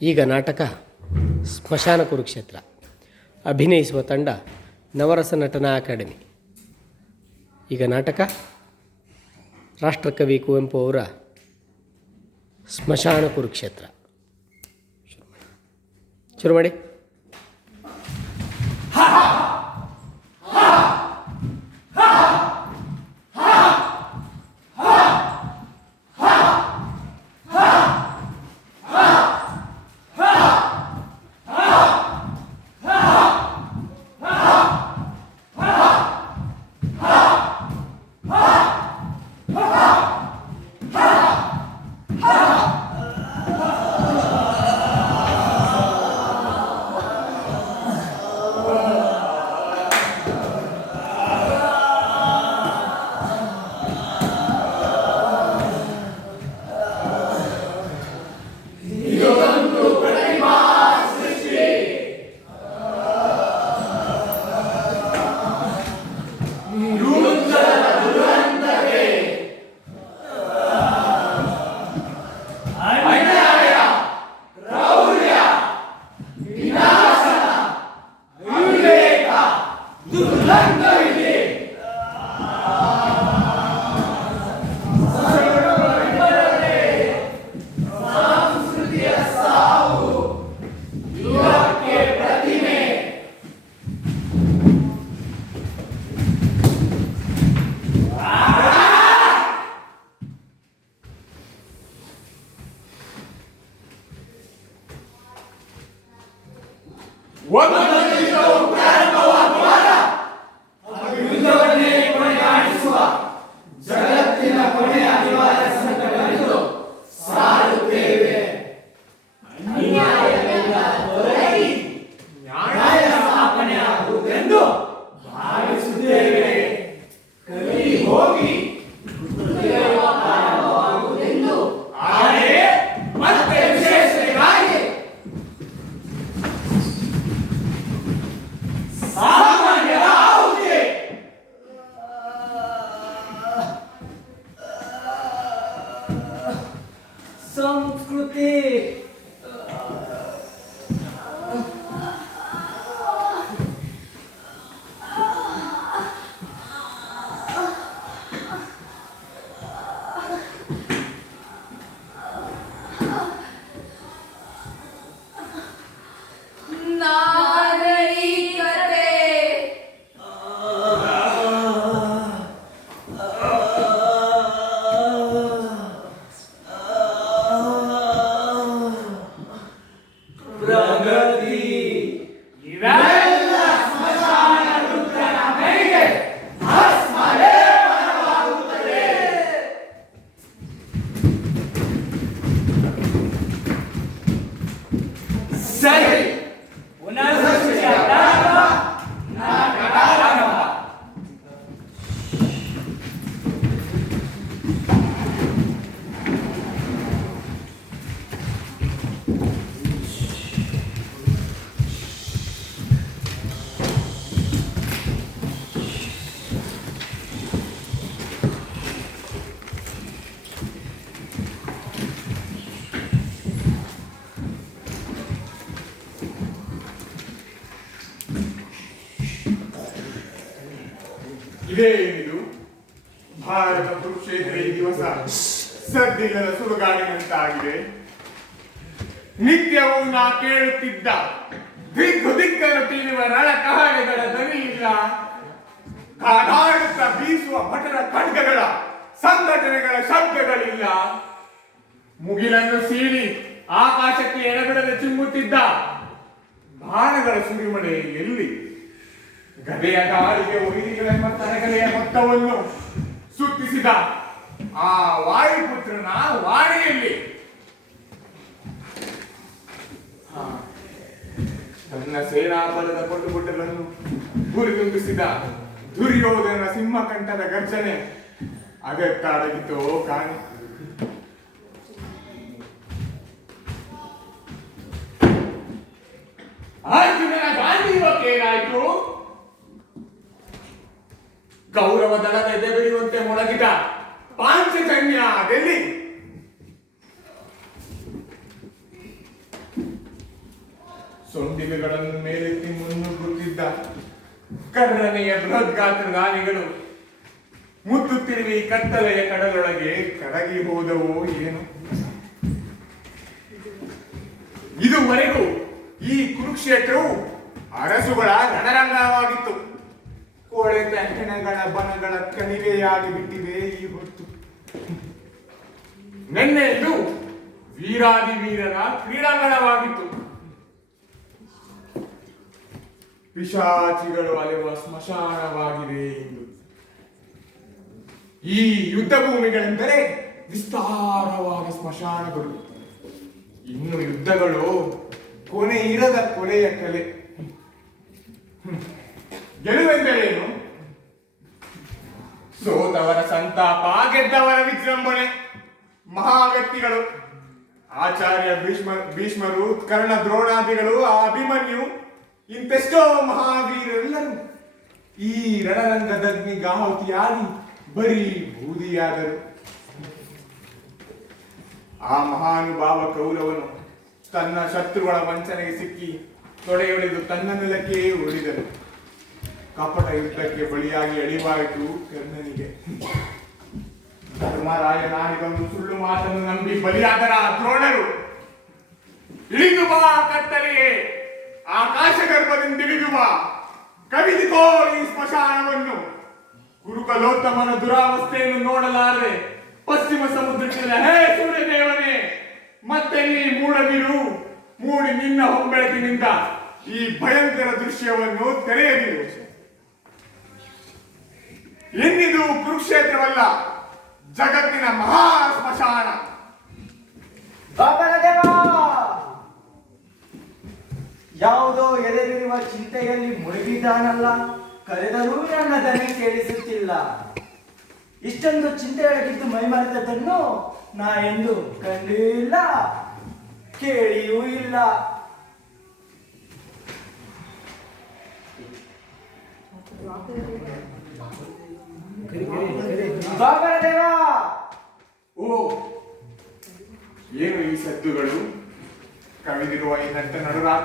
ಈಗ ನಾಟಕ ಸ್ಮಶಾನ ಕುರುಕ್ಷೇತ್ರ. ಅಭಿನಯಿಸುವ ತಂಡ ನವರಸ ನಟನಾ ಅಕಾಡೆಮಿ. ಈಗ ನಾಟಕ ರಾಷ್ಟ್ರಕವಿ ಕುವೆಂಪು ಅವರ ಸ್ಮಶಾನ ಕುರುಕ್ಷೇತ್ರ. ಶುರು ಮಾಡಿ. ಜಗತ್ತಿನ ಕೊನೆಯ ಅನಿವಾರ್ಯ ಸಂಕಟವೆಂದು ಸಾರುತ್ತೇವೆ. ಅನ್ಯಾಯವೆಲ್ಲ ತೊಲಗಿ ನ್ಯಾಯ ಸ್ಥಾಪನೆಯಾಗುವುದೆಂದು ಭಾವಿಸುತ್ತೇವೆ. ಕಲಿ ಹೋಗಿ ಪ್ರಾರಂಭವಾಗುವುದೆಂದು ಆದರೆ ಮತ್ತೆ ವಿಶೇಷತೆಗಾಗಿ ಸಾಮಾನ್ಯರ ಆಹುತಿ. ಸಂಸ್ಕೃತಿ ಇದೇನಿದು? ಭಾರತ ಕುರುಕ್ಷೇತ್ರ ಈ ದಿವಸ ಸದ್ದಿಲ್ಲದ ಸುಡುಗಾಡಿನಂತಾಗಿದೆ. ನಿತ್ಯವೂ ನಾ ಕೇಳುತ್ತಿದ್ದ ದಿಕ್ಕನ್ನು ತಿಳಿಯುವ ರಣಕಹಳೆಗಳ ಧ್ವನಿ ಇಲ್ಲ. ಕಾದಾಡುತ್ತ ಬೀಸುವ ಭಟರ ಖಡ್ಗಗಳ ಸಂಘಟನೆಗಳ ಶಬ್ದಗಳಿಲ್ಲ. ಮುಗಿಲನ್ನು ಸೀಳಿ ಆಕಾಶಕ್ಕೆ ಎಡಬಿಡದೆ ಚಿಮ್ಮುತ್ತಿದ್ದ ಬಾಣಗಳ ಸುರಿಮಳೆ ಎಲ್ಲಿ? ಗದೆಯ ಗಾಳಿಗೆ ವೈರಿಗಳೆಂಬ ತರಗಲೆಯ ಮೊತ್ತವನ್ನು ಸುತ್ತಿಸಿದ ಆ ವಾಯುಪುತ್ರನ ವಾಣಿಯಲ್ಲಿ ತನ್ನ ಸೇನಾಬಲದ ಪಟುಪುಟಗಳನ್ನು ಗುರಿದುಂಬಿಸಿದ ದುರ್ಯೋಧನ ಸಿಂಹಕಂಠದ ಗರ್ಜನೆ ಅಗತ್ತಾಡಗಿತೋ ಕಾಣಿ. ಅರ್ಜುನನ ಗಾಂಧೀವಕ್ಕೇನಾಯ್ತು? ಕೌರವ ದಳದ ಎದೆಬಡಿಯುವಂತೆ ಮೊಳಗಿದ ಪಾಂಚಜನ್ಯ ಅದೆಲ್ಲಿ? ಸೊಂಡಿಲುಗಳನ್ನು ಮೇಲೆತ್ತಿ ಮುನ್ನುಗ್ಗುತ್ತಿದ್ದ ಕರ್ರನೆಯ ಬೃಹದ್ಗಾತ್ರದ ಆನೆಗಳು ಮುತ್ತುತ್ತಿರುವಿ ಕತ್ತಲೆಯ ಕಡಲೊಳಗೆ ಕರಗಿ ಹೋದವೋ ಏನು. ಇದುವರೆಗೂ ಈ ಕುರುಕ್ಷೇತ್ರವು ಅರಸುಗಳ ರಣರಂಗವಾಗಿತ್ತು. ಕೊಳೆತ ಹೆಣಗಳ ಬನಗಳ ಕಣಿವೆಯಾಗಿ ಬಿಟ್ಟಿದೆ ಈ ಹೊತ್ತು. ನಿನ್ನೆ ಇದು ವೀರಾದಿ ವೀರರ ಕ್ರೀಡಾಂಗಣವಾಗಿತ್ತು. ಪಿಶಾಚಿಗಳು ಅಲೆಯುವ ಸ್ಮಶಾನವಾಗಿದೆ ಇಂದು. ಈ ಯುದ್ಧ ಭೂಮಿಗಳೆಂದರೆ ವಿಸ್ತಾರವಾದ ಸ್ಮಶಾನಗಳು. ಇನ್ನು ಯುದ್ಧಗಳು ಕೊನೆ ಇರದ ಕೊಲೆಯ ಕಲೆ. ಗೆಲುವೆಂದರೇನು? ಸೋತವರ ಸಂತಾಪ, ಗೆದ್ದವರ ವಿಜೃಂಭಣೆ. ಮಹಾವ್ಯಕ್ತಿಗಳು ಆಚಾರ್ಯ ಭೀಷ್ಮರು, ಕರ್ಣ ದ್ರೋಣಾದಿಗಳು, ಆ ಅಭಿಮನ್ಯು, ಇಂತೆಷ್ಟೋ ಮಹಾವೀರೆಲ್ಲರೂ ಈ ರಣರಂಗದಗ್ನಿಗಾಹುತಿಯಾಗಿ ಬರೀ ಬೂದಿಯಾದರು. ಆ ಮಹಾನುಭಾವ ಕೌರವನು ತನ್ನ ಶತ್ರುಗಳ ವಂಚನೆಗೆ ಸಿಕ್ಕಿ ತೊಡೆಯೊಡೆದು ತನ್ನ ನೆಲಕ್ಕೆ ಉಳಿದನು. ಕಪಟ ಯುದ್ಧಕ್ಕೆ ಬಲಿಯಾಗಿ ಅಳಿವಾಯಿತು ಕರ್ಣನಿಗೆ. ಧರ್ಮರಾಯನಾಡಿದೊಂದು ಸುಳ್ಳು ಮಾತನ್ನು ನಂಬಿ ಬಲಿಯಾದರ ದ್ರೋಣರು ಇಳಿದು ಬಾ ಕತ್ತಲೆಯೇ, ಆಕಾಶ ಗರ್ಭದಿಂದ ಇಳಿದು ಬಾ, ಕವಿದುಕೋ ಈ ಸ್ಮಶಾನವನ್ನು. ಗುರುಕಲೋತ್ತಮನ ದುರಾವಸ್ಥೆಯನ್ನು ನೋಡಲಾರದೆ ಪಶ್ಚಿಮ ಸಮುದ್ರಕ್ಕಿಲ್ಲ. ಹೇ ಸೂರ್ಯದೇವನೇ, ಮತ್ತೆ ನೀ ಮೂಡದಿರು, ಮೂಡಿ ನಿನ್ನ ಹೊಂಬೆಳಕಿನಿಂದ ಈ ಭಯಂಕರ ದೃಶ್ಯವನ್ನು ತೆರೆಯದಿರು. ಇನ್ನಿದು ಕುರುಕ್ಷೇತ್ರವಲ್ಲ, ಜಗತ್ತಿನ ಮಹಾ ಸ್ಮಶಾನ. ಯಾವುದೋ ಎದೆವಿರುವ ಚಿಂತೆಯಲ್ಲಿ ಮುಳುಗಿದ್ದಾನಲ್ಲ, ಕರೆದರೂ ನನ್ನ ದನಿ ಕೇಳಿಸುತ್ತಿಲ್ಲ. ಇಷ್ಟೊಂದು ಚಿಂತೆಯೊಳಗಿದ್ದು ಮೈಮರೆತದ್ದನ್ನು ನಾ ಎಂದು ಕಂಡೂ ಇಲ್ಲ, ಕೇಳಿಯೂ ಇಲ್ಲ. ಬಾಬರದೇವ, ಓ, ಏನು ಈ ಸದ್ದುಗಳು? ಕವಿದಿರುವ ಈ ನಟ್ಟ ನಡುರಾತ್ರಿ